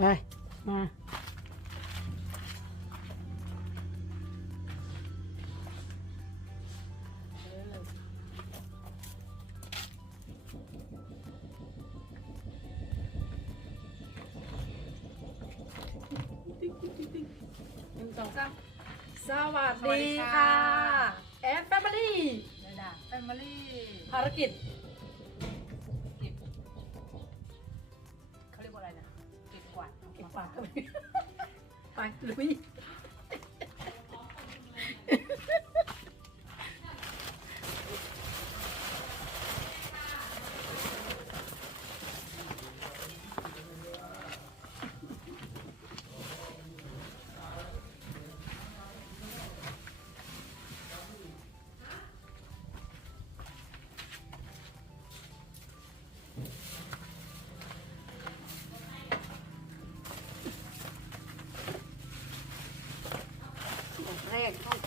ไปมาหนึ่งสองสามสวัสสวัสดีดีค่ะค่ะ แอฟแฟมิลี่เดี๋ยวนะแฟมิลี่ ภารกิจาดเก็บปากกันไปลุย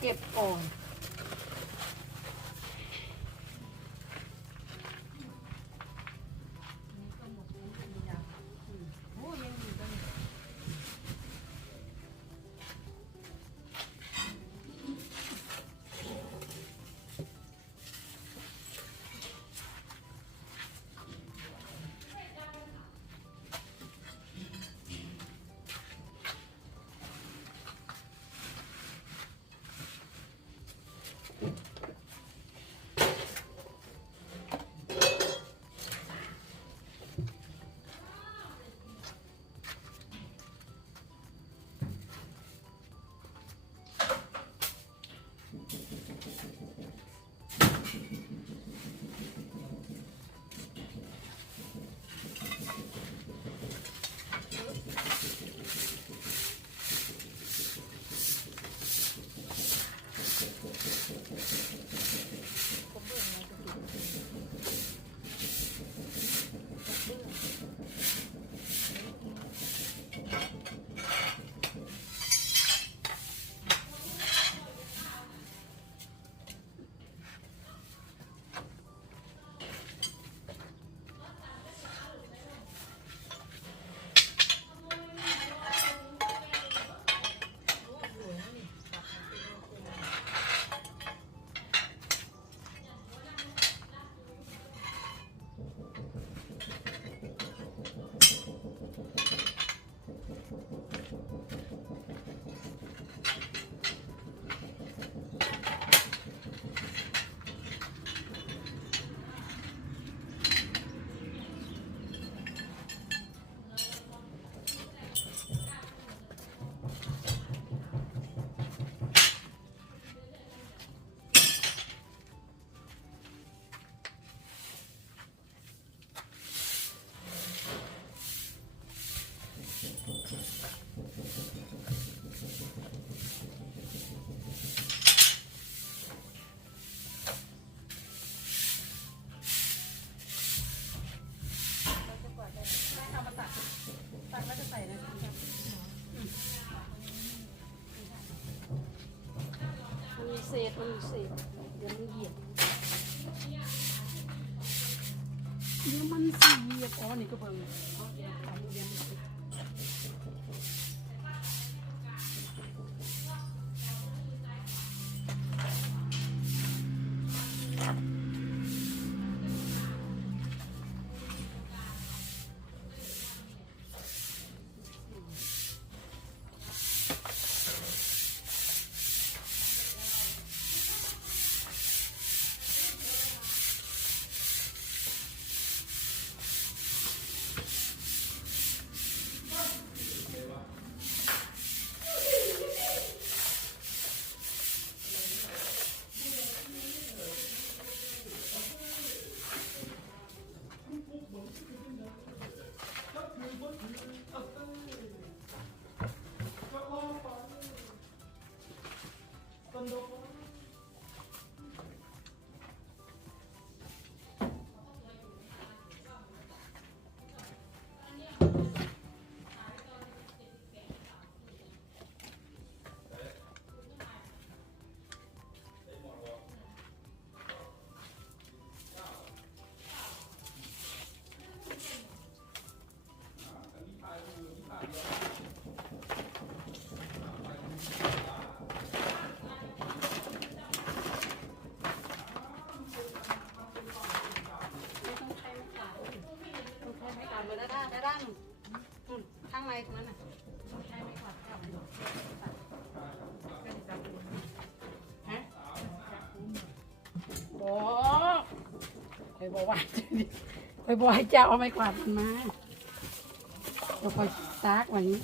เก็บก่อน เศษเดี๋ยวมันเหยียบเดี๋ยวมันเสียบอ๋อนี่ก็เบิ่ง อยบอกว่าคอยบอกให้เจ้าเอาไม้กวาดมันมาเดี๋ยวคอยซักวันนี้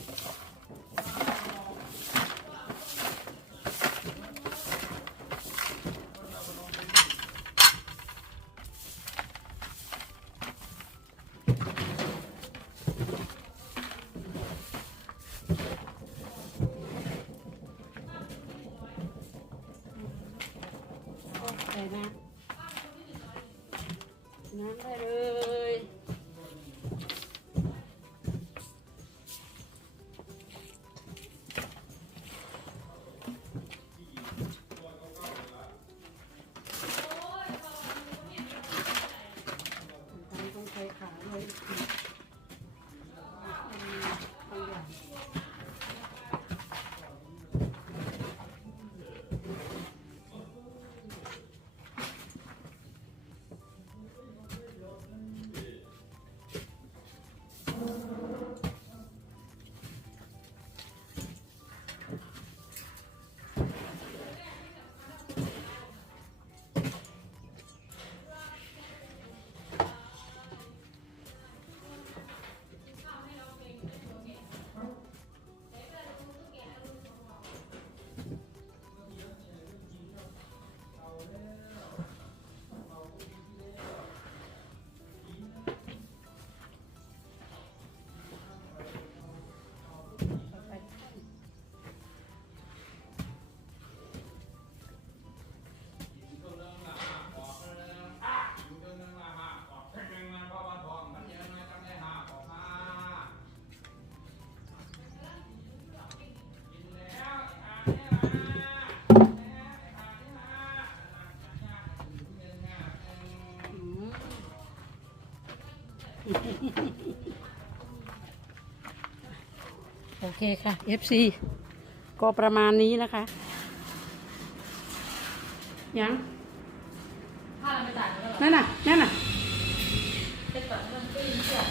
ำ โอเคค่ะ FC ก็ประมาณนี้นะคะยังถ้าเราไม่จ่ายก็นั่นน่ะ นั่นน่ะเป็นแบบมันก็ยินเสียง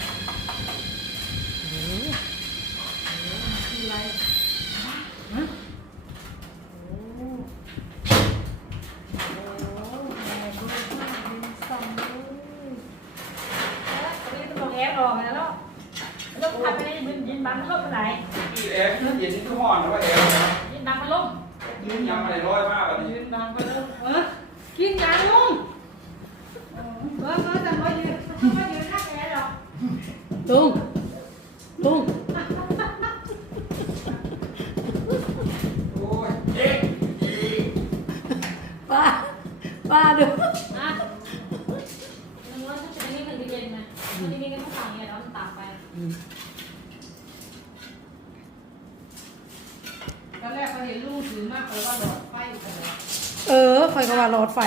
อะไรสองลูกตอนนี้ต้องแอบออกแล้วแล้วแล้วทำไปได้ ยินยินบังมันล่มไปไหนพี่เอฟเย็นนี่ทุกห้อนนะว่าเอฟนะยินบังมันล่มยืนยังอะไรร้อยมากแบบนี้ยืนบังมันล่มเออกินยาลุงเออเออจะมายืนมายืนข้างแกหรอกลุงลุง โอ้ยเอ๊ะ ป้าป้าดู อะนึกว่าถ้าเป็นนี่มันจะเย็นไหมมันจะมีกันทุกฝั่งเนี่ยแล้วมันตามไป ตอน แรกเขาเห็นลูกถือมากเลยว่าหลอดไฟอยู่กันเลยเออคอยก็ว่าหลอดไฟ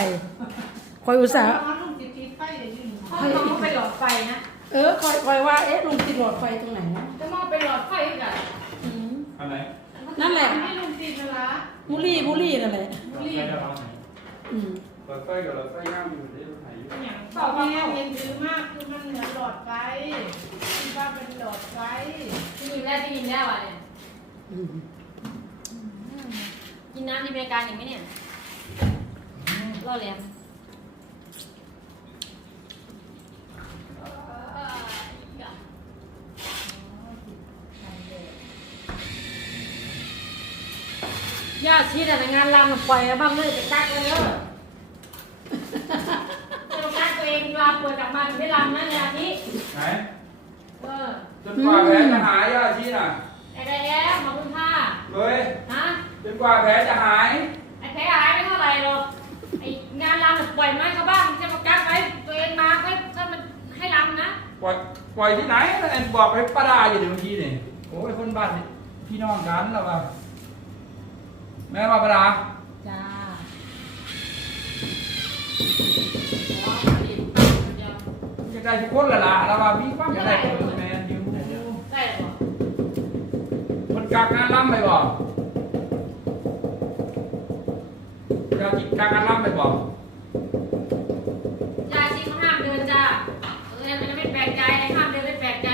คอยอุตส่าห์ว่าลูกติดติดไฟเลยยืนห้องน้องไปหลอดไฟนะเออคอยคอยว่าเอ๊ะลุงติดหลอดไฟตรงไหนนะจะมองไปหลอดไฟอีกอะอืมอันไหนนั่นแหละให้ลุงติดเวลาบุหรี่บุหรี่นั่นแหละบุหรี่อืมเปิดไฟกับรถไฟย่างอยู่ที่ไหนอยู่อย่างต่อไปเห็นถือมากคือมันเหมือนหลอดไฟที่ว่าเป็นหลอดไฟที่ยินแล้วที่ยินแล้วอะเนี่ยอืม กินน้ำที่อเมริกาอย่างไหมเนี่ยรอดแล้วย่าชีแต่งานรำปล่อยบ้างเลยไปกักเลยเด้อจะกักตัวเองลาป่วยกลับมาถึงไม่รำนะเนี่ยอาทิตย์ไหนเออจนกว่าแผลจะหายย่าชีน่ะได้ได้แล้วขอบคุณค่ะเลยฮะจ นกว่าแผลจะหาย ไอ้แพ้หายไม่เท่าไหร่หรอก ไอ้งานรำปล่อยไม้เขาบ้างจะมากักไว้ตัวเองมาก็ก็มันให้รำนะ ปล่อยปล่อยที่ไหนมันบอกไปป้าดาอยู่เดี๋ยวทีนี่โอ้ยคนบ้านพี่น้องกันแล้วว่าแม่มาป้าดาจ้าจะได้ทุกคนละล่ะแล้วว่ามีความจะได้คนแม่อยู่ได้หรอกักงานล่ำไปบ่ ยาจิกักงานล่ำไปบ่ยาชีเขาห้ามเดินจ้าเออมันไม่แปลกใจห้ามเดินไม่แปลกใจ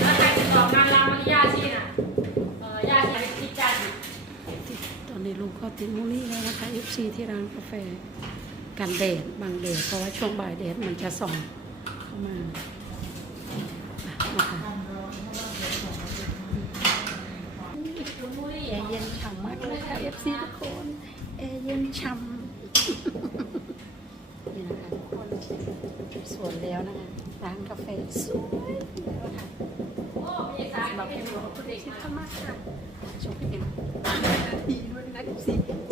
แล้วใครจะตอบงานรำมันยาชีน่ะ เออยาชีไปคิดจ้าสิตอนนี้ลุงก็ติดมูลี่แล้วนะคะ FC ที่ร้านกาแฟกันแดดบางแดดเพราะว่าช่วงบ่ายแดดมันจะส่องเข้ามาอะนะคะเย็นฉ่ำมากเลยค่ะ FC ทุกคน อร์เย็นฉ่ำนี่นะคะทุกคนสวยแล้วนะคะร้านกาแฟสวยแล้วค่ะโอ้มีสายสำหรับเป็เป็นนหัหัววคุคุณณเด็เด็กกมามากค่ะชมพี่เอ็มนาทีด้วยนะ FC สำหรับ